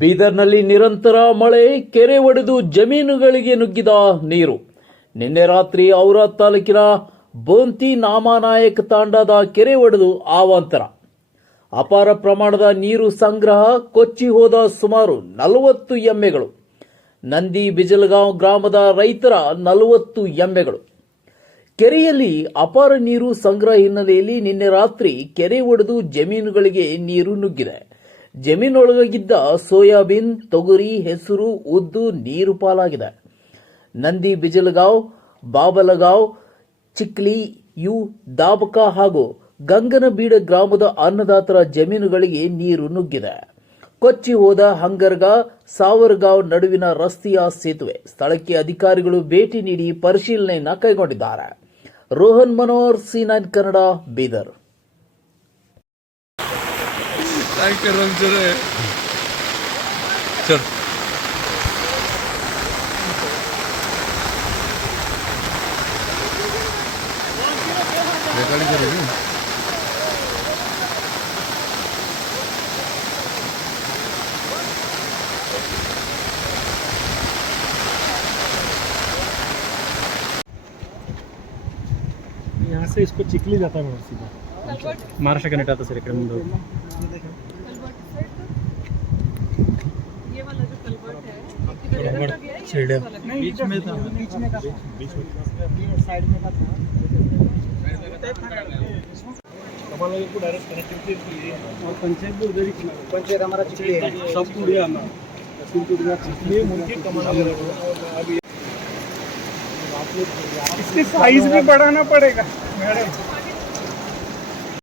ಬೀದರ್ನಲ್ಲಿ ನಿರಂತರ ಮಳೆ, ಕೆರೆ ಒಡೆದು ಜಮೀನುಗಳಿಗೆ ನುಗ್ಗಿದ ನೀರು. ನಿನ್ನೆ ರಾತ್ರಿ ಔರಾದ್ ತಾಲೂಕಿನ ಬೋಂತಿ ನಾಮಾನಾಯಕ್ ತಾಂಡಾದ ಕೆರೆ ಒಡೆದು ಅವಾಂತರ. ಅಪಾರ ಪ್ರಮಾಣದ ನೀರು ಸಂಗ್ರಹ, ಕೊಚ್ಚಿ ಹೋದ ಸುಮಾರು 40 ಎಮ್ಮೆಗಳು. ನಂದಿ ಬಿಜಲಗಾಂವ್ ಗ್ರಾಮದ ರೈತರ 40 ಎಮ್ಮೆಗಳು. ಕೆರೆಯಲ್ಲಿ ಅಪಾರ ನೀರು ಸಂಗ್ರಹ ಹಿನ್ನೆಲೆಯಲ್ಲಿ ನಿನ್ನೆ ರಾತ್ರಿ ಕೆರೆ ಒಡೆದು ಜಮೀನುಗಳಿಗೆ ನೀರು ನುಗ್ಗಿದೆ. ಜಮೀನೊಳಗಿದ್ದ ಸೋಯಾಬೀನ್, ತೊಗರಿ, ಹೆಸರು, ಉದ್ದು ನೀರು ಪಾಲಾಗಿದೆ. ನಂದಿ ಬಿಜಲಗಾಂವ್, ಬಾಬಲಗಾಂವ್, ಚಿಕ್ಲಿ, ಯು, ದಾಬಕ ಹಾಗೂ ಗಂಗನಬೀಡ ಗ್ರಾಮದ ಅನ್ನದಾತರ ಜಮೀನುಗಳಿಗೆ ನೀರು ನುಗ್ಗಿದೆ. ಕೊಚ್ಚಿ ಹೋದ ಹಂಗರ್ಗಾ ಸಾವರ್ಗಾಂವ್ ನಡುವಿನ ರಸ್ತೆಯ ಸೇತುವೆ ಸ್ಥಳಕ್ಕೆ ಅಧಿಕಾರಿಗಳು ಭೇಟಿ ನೀಡಿ ಪರಿಶೀಲನೆಯನ್ನು ಕೈಗೊಂಡಿದ್ದಾರೆ. ರೋಹನ್ ಮನೋಹರ್, C9 ಕನ್ನಡ, ಬೀದರ್. यहाँ से इसको चिखली जाता है सीधा महाराष्ट्र कनेक्ट आता सर इकडे मुंबई. ये वाला जो कलवर्ट है बीच में था, साइड में था. हमारा ये डायरेक्ट कनेक्टिविटी और पंचायत भी उधर ही, पंचायत हमारा चिखली है, सब टूट गया ना, चिखली मुर्गी कमाना अभी इसके साइज भी बढ़ाना पड़ेगा मैडम.